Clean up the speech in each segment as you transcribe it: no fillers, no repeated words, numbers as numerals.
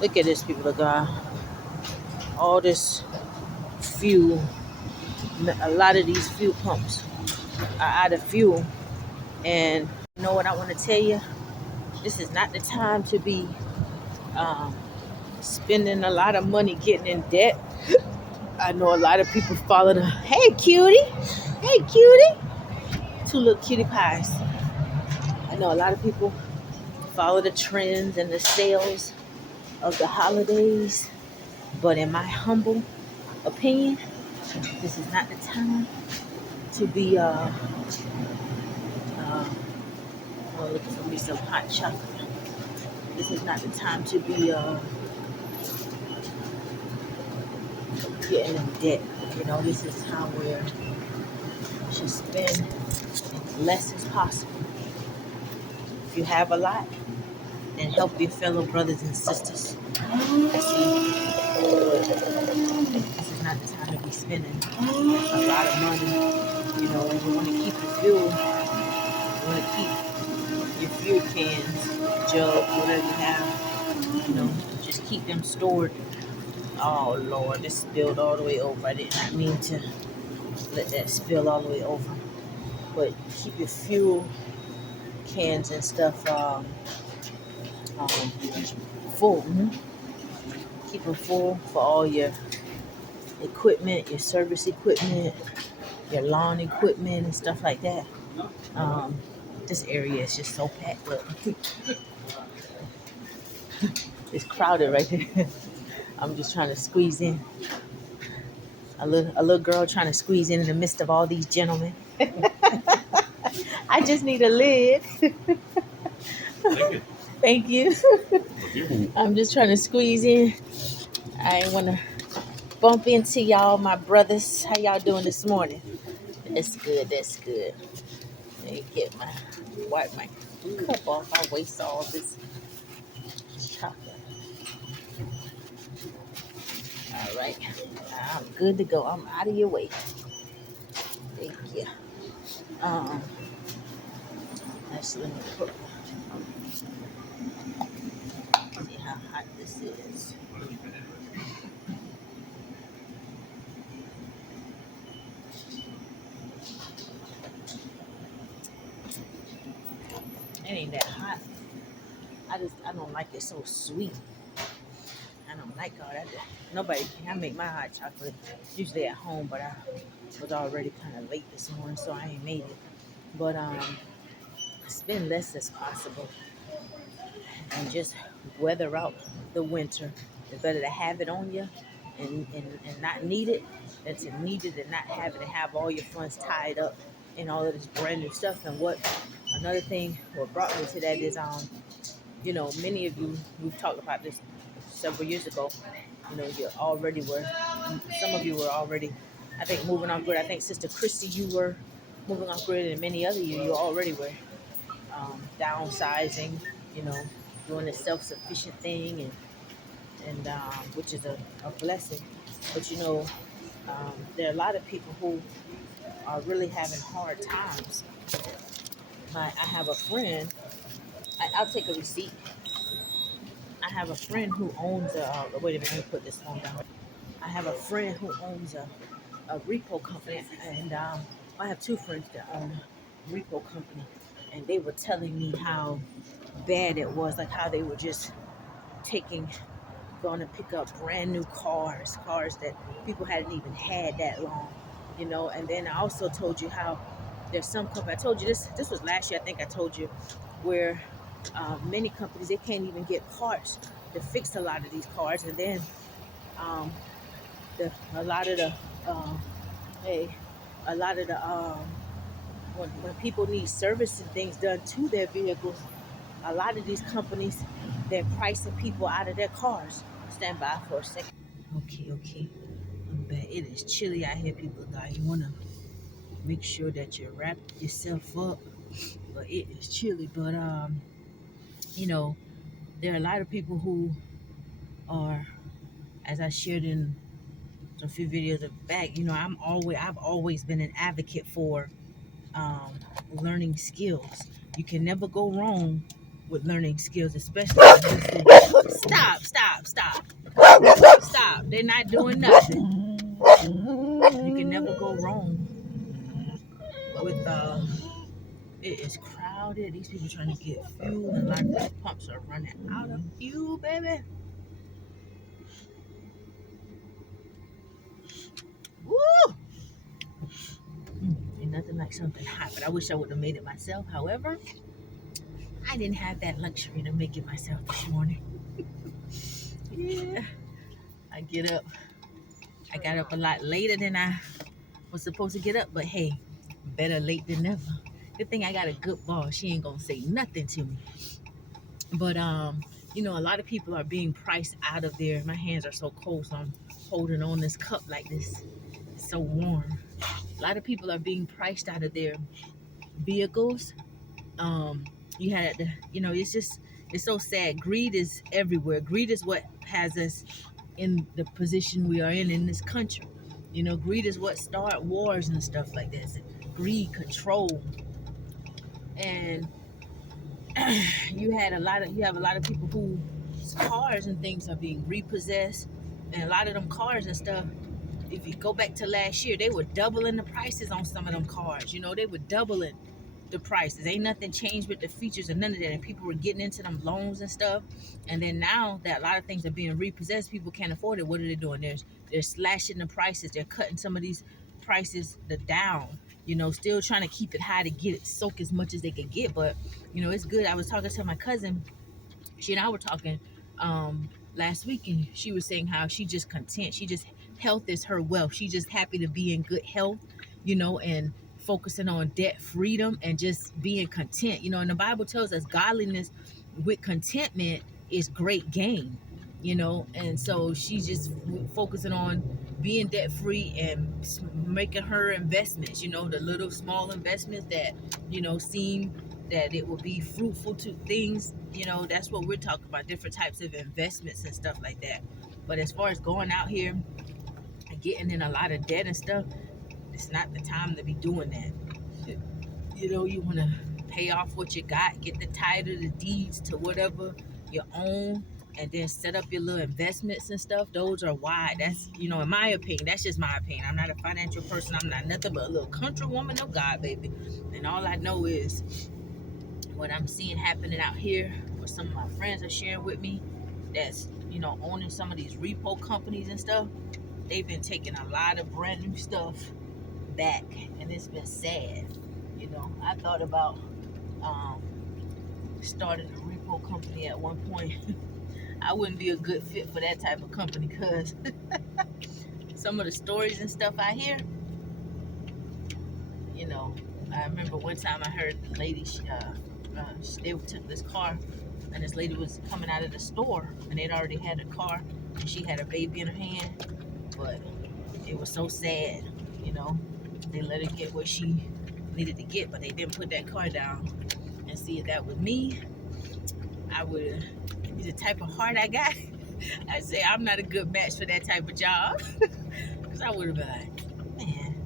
Look at this, people of God. All this fuel, a lot of these fuel pumps are out of fuel. And you know what I want to tell you? This is not the time to be um, spending a lot of money getting in debt. I know a lot of people follow the, hey cutie, hey cutie, two little cutie pies. I know a lot of people follow the trends and the sales of the holidays, but in my humble opinion, this is not the time to be looking for me some hot chocolate. This is not the time to be getting in debt. You know, this is time where you should spend as less as possible. If you have a lot, then help your fellow brothers and sisters. This is not the time to be spending a lot of money. You know, you want to keep the fuel. You want to keep your fuel cans, jugs, whatever you have. You know, just keep them stored. Oh Lord, this spilled all the way over. I did not mean to let that spill all the way over. But keep your fuel cans and stuff um, full. Keep them full for all your equipment, your service equipment, your lawn equipment, and stuff like that. Um, this area is just so packed. Look, it's crowded right there. I'm just trying to squeeze in. A little girl trying to squeeze in the midst of all these gentlemen. I just need a lid. Thank you. I'm just trying to squeeze in. I ain't want to bump into y'all, my brothers. How y'all doing this morning? That's good. That's good. Let me get my wipe my cup off. I waste all this chocolate. All right. I'm good to go. I'm out of your way. Thank you. Um, let me put, see how hot this is. It ain't that hot. I don't like it so sweet. I don't like all that. Nobody can. I make my hot chocolate usually at home, but I was already kind of late this morning, so I ain't made it. But spend less as possible and just weather out the winter. It's better to have it on you and not need it than to need it and not have it and have all your funds tied up in all of this brand new stuff. And what another thing what brought me to that is many of you, we've talked about this several years ago. You already were, some of you were already, I think, moving off grid. I think Sister Christy, you were moving off grid, and many other you already were downsizing, you know, doing the self-sufficient thing, and which is a blessing. But there are a lot of people who are really having hard times. I have a friend. I'll take a receipt. I have a friend who owns a. Wait a minute, let me put this phone down. I have a friend who owns a repo company, and I have two friends that own a repo company, and they were telling me how bad it was, like how they were just taking, going to pick up brand new cars that people hadn't even had that long, And then I also told you how there's some company. I told you this. This was last year. I think I told you where many companies, they can't even get parts to fix a lot of these cars, and then um, a lot of the um, hey, a lot of the when people need service and things done to their vehicles, a lot of these companies, they're pricing people out of their cars. Stand by for a second. Okay. I'm back. It is chilly out here, people. God, you wanna make sure that you wrap yourself up. But it is chilly. But you know, there are a lot of people who are, as I shared in a few videos back. I've always been an advocate for um, learning skills. You can never go wrong with learning skills, especially stop. they're not doing nothing. You can never go wrong with it is crowded. These people trying to get fuel, and a lot of these pumps are running out of fuel, baby. Woo! Ain't nothing like something hot, but I wish I would have made it myself. However, I didn't have that luxury to make it myself this morning. Yeah, I get up. I got up a lot later than I was supposed to get up, but hey, better late than never. Good thing I got a good boss. She ain't gonna say nothing to me. But you know, a lot of people are being priced out of there. My hands are so cold, so I'm holding on this cup like this. It's so warm. A lot of people are being priced out of their vehicles. You had the, you know, it's so sad. Greed is everywhere. Greed is what has us in the position we are in this country. You know, greed is what start wars and stuff like this. Greed, control, and you have a lot of people whose cars and things are being repossessed, and a lot of them cars and stuff. If you go back to last year, they were doubling the prices on some of them cars. You know, they were doubling the prices. Ain't nothing changed with the features and none of that. And people were getting into them loans and stuff. And then now that a lot of things are being repossessed, people can't afford it. What are they doing? They're slashing the prices. They're cutting some of these prices down. You know, still trying to keep it high to get it, soak as much as they can get. But you know, it's good. I was talking to my cousin. She and I were talking last week, and she was saying how she just content. She just, health is her wealth. She just happy to be in good health, you know, and focusing on debt freedom and just being content. You know, and the Bible tells us godliness with contentment is great gain, you know. And so she's just focusing on being debt free and making her investments, you know, the little small investments that, you know, seem that it will be fruitful to things. You know, that's what we're talking about, different types of investments and stuff like that. But as far as going out here and getting in a lot of debt and stuff, it's not the time to be doing that. You know, you want to pay off what you got, get the title, the deeds to whatever you own, and then set up your little investments and stuff. Those are wide. That's, you know, in my opinion, that's just my opinion. I'm not a financial person. I'm not nothing but a little country woman of God, baby. And all I know is what I'm seeing happening out here, what some of my friends are sharing with me, that's, you know, owning some of these repo companies and stuff. They've been taking a lot of brand new stuff back, and it's been sad. You know, I thought about starting a repo company at one point. I wouldn't be a good fit for that type of company because some of the stories and stuff I hear, you know, I remember one time I heard the lady, they took this car, and this lady was coming out of the store, and they'd already had a car, and she had a baby in her hand. But it was so sad, you know. They let her get what she needed to get, but they didn't put that car down. And see, if that was me, I would be the type of heart I got. I'd say I'm not a good match for that type of job. Because I would have been like, man,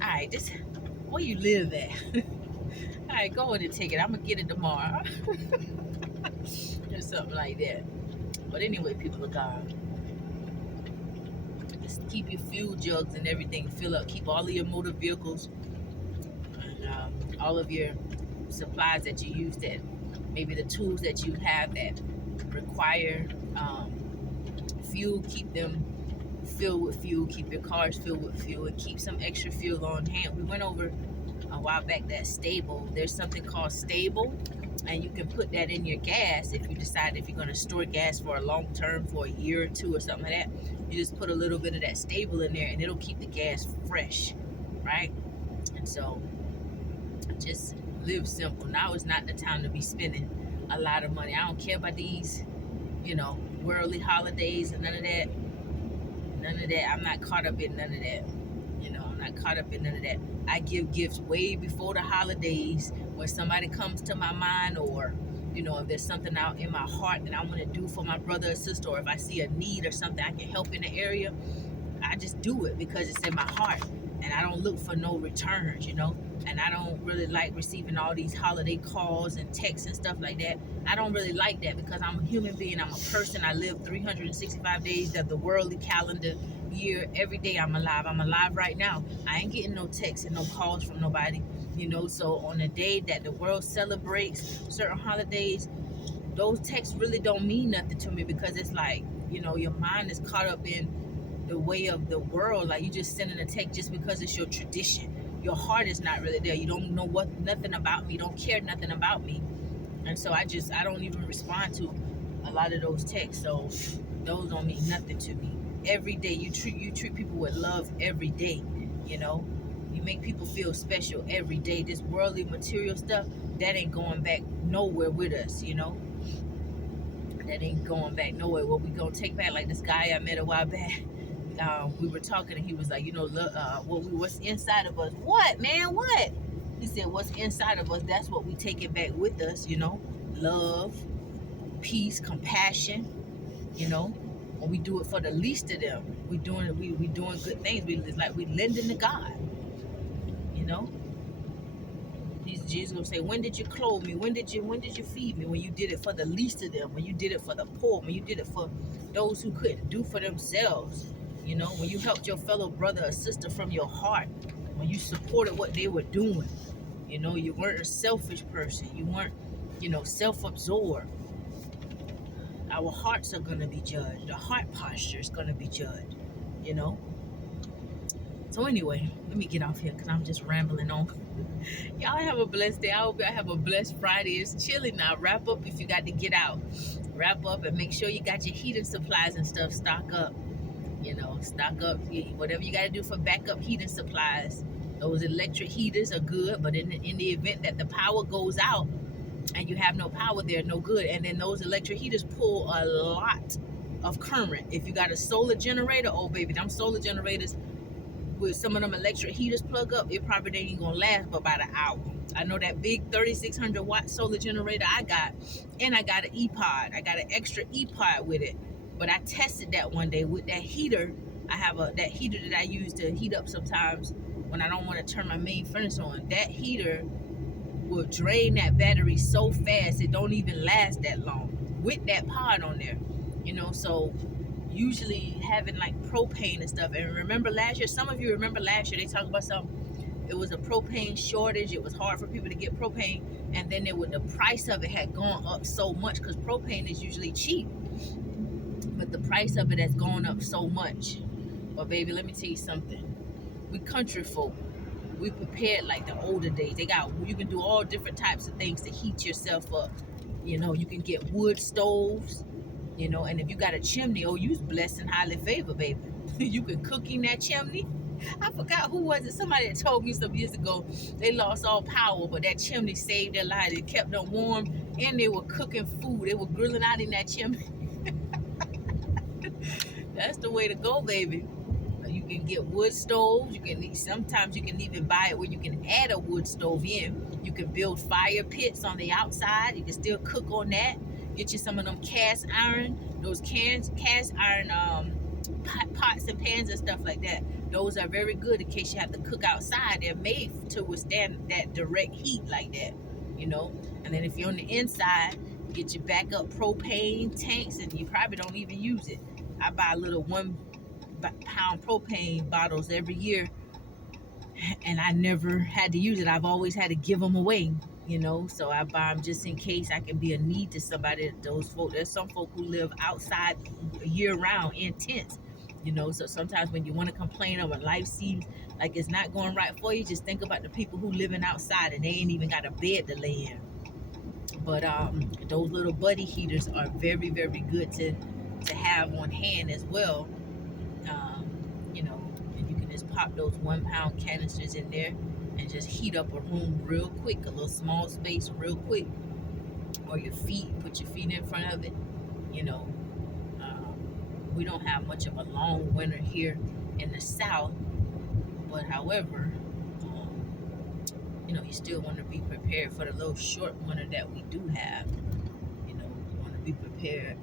all right, just where you live at? All right, go in and take it. I'm going to get it tomorrow. Or something like that. But anyway, people of God, just keep your fuel jugs and everything fill up. Keep all of your motor vehicles and all of your supplies that you use, that maybe the tools that you have that require fuel, keep them filled with fuel. Keep your cars filled with fuel, and keep some extra fuel on hand. We went over a while back that stable. There's something called stable, and you can put that in your gas if you decide if you're going to store gas for a long term, for a year or two or something like that. You just put a little bit of that stable in there, and it'll keep the gas fresh, right? And so just live simple. Now is not the time to be spending a lot of money. I don't care about these, you know, worldly holidays and none of that. I'm not caught up in none of that. You know, I'm not caught up in none of that. I give gifts way before the holidays. When somebody comes to my mind, or, you know, if there's something out in my heart that I want to do for my brother or sister, or if I see a need or something I can help in the area, I just do it because it's in my heart, and I don't look for no returns, you know. And I don't really like receiving all these holiday calls and texts and stuff like that. I don't really like that because I'm a human being. I'm a person. I live 365 days of the worldly calendar year. Every day I'm alive. I'm alive right now. I ain't getting no texts and no calls from nobody. So on the day that the world celebrates certain holidays, those texts really don't mean nothing to me because it's like, your mind is caught up in the way of the world. Like, you just sending a text just because it's your tradition. Your heart is not really there. You don't know nothing about me. You don't care nothing about me. And so I don't even respond to a lot of those texts. So those don't mean nothing to me. Every day you treat people with love every day. You make people feel special every day. This worldly material stuff, that ain't going back nowhere with us. That ain't going back nowhere. What we gonna take back? Like this guy I met a while back. We were talking and he was like, what's inside of us? What, man? What? He said, what's inside of us? That's what we take it back with us. Love, peace, compassion. When we do it for the least of them, we doing good things. We lending to God. Jesus gonna say, when did you clothe me? When did you feed me? When you did it for the least of them, when you did it for the poor, when you did it for those who couldn't do for themselves. When you helped your fellow brother or sister from your heart, when you supported what they were doing. You weren't a selfish person. You weren't, self-absorbed. Our hearts are gonna be judged. The heart posture is gonna be judged. So anyway, let me get off here because I'm just rambling on. Y'all have a blessed day. I hope y'all have a blessed Friday. It's chilly now. Wrap up if you got to get out. Wrap up and make sure you got your heating supplies and stuff. Stock up. Stock up. Whatever you got to do for backup heating supplies. Those electric heaters are good, but in the event that the power goes out and you have no power, they're no good. And then those electric heaters pull a lot of current. If you got a solar generator, oh baby, them solar generators with some of them electric heaters plug up, it probably ain't gonna last but about an hour. I know that big 3600 watt solar generator I got, and I got an E-Pod. I got an extra E-Pod with it. But I tested that one day with that heater. I have that heater that I use to heat up sometimes when I don't want to turn my main furnace on. That heater will drain that battery so fast it don't even last that long with that pod on there. So usually having like propane and stuff. And remember last year, some of you remember last year, they talked about something. It was a propane shortage. It was hard for people to get propane. And then the price of it had gone up so much because propane is usually cheap. But the price of it has gone up so much. But baby, let me tell you something. We country folk. We prepared like the older days. You can do all different types of things to heat yourself up. You can get wood stoves. And if you got a chimney, you's blessed and highly favored, baby. You can cook in that chimney. I forgot who was it. Somebody that told me some years ago they lost all power, but that chimney saved their lives. It kept them warm, and they were cooking food. They were grilling out in that chimney. That's the way to go, baby. You can get wood stoves. Sometimes you can even buy it where you can add a wood stove in. You can build fire pits on the outside. You can still cook on that. Get you some of them cast iron pots and pans and stuff like that. Those are very good in case you have to cook outside. They're made to withstand that direct heat like that. And then if you're on the inside, get your backup propane tanks, and you probably don't even use it. I buy little 1 pound propane bottles every year, and I never had to use it. I've always had to give them away. So I buy them just in case I can be a need to somebody. There's some folk who live outside year round in tents. So sometimes when you want to complain or when life seems like it's not going right for you, just think about the people who living outside and they ain't even got a bed to lay in. But those little buddy heaters are very, very good to have on hand as well. And you can just pop those 1 pound canisters in there and just heat up a room real quick, a little small space real quick. Or put your feet in front of it. We don't have much of a long winter here in the South, but however, you still want to be prepared for the little short winter that we do have. You want to be prepared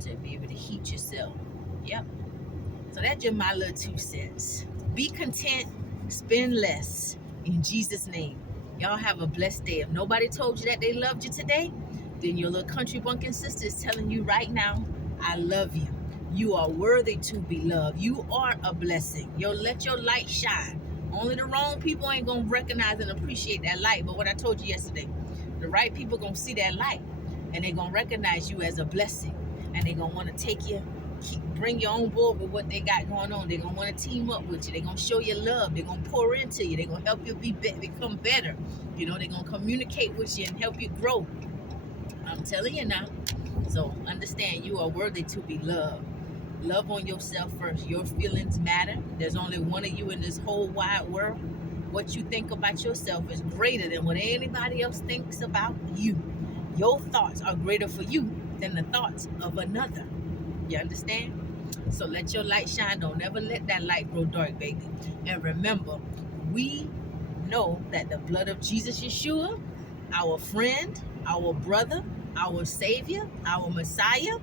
to be able to heat yourself. Yep. So that's just my little 2 cents. Be content, spend less. In Jesus' name. Y'all have a blessed day. If nobody told you that they loved you today, then your little country bunkin' sister is telling you right now, I love you. You are worthy to be loved. You are a blessing. Yo, let your light shine. Only the wrong people ain't gonna recognize and appreciate that light. But what I told you yesterday, the right people gonna see that light and they gonna recognize you as a blessing. And they gonna wanna take you, bring you on board with what they got going on. They're gonna want to team up with you. They're gonna show you love. They're gonna pour into you. They're gonna help you become better. You know, they're gonna communicate with you and help you grow. I'm telling you now. So understand, you are worthy to be loved. Love on yourself first. Your feelings matter. There's only one of you in this whole wide world. What you think about yourself is greater than what anybody else thinks about you. Your thoughts are greater for you than the thoughts of another. You understand? So let your light shine. Don't ever let that light grow dark, baby. And remember, we know that the blood of Jesus Yeshua, our friend, our brother, our Savior, our Messiah,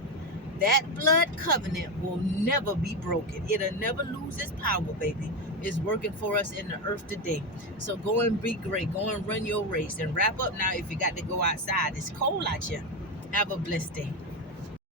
that blood covenant will never be broken. It'll never lose its power, baby. It's working for us in the earth today. So go and be great. Go and run your race. And wrap up now if you got to go outside. It's cold out here. Have a blessed day.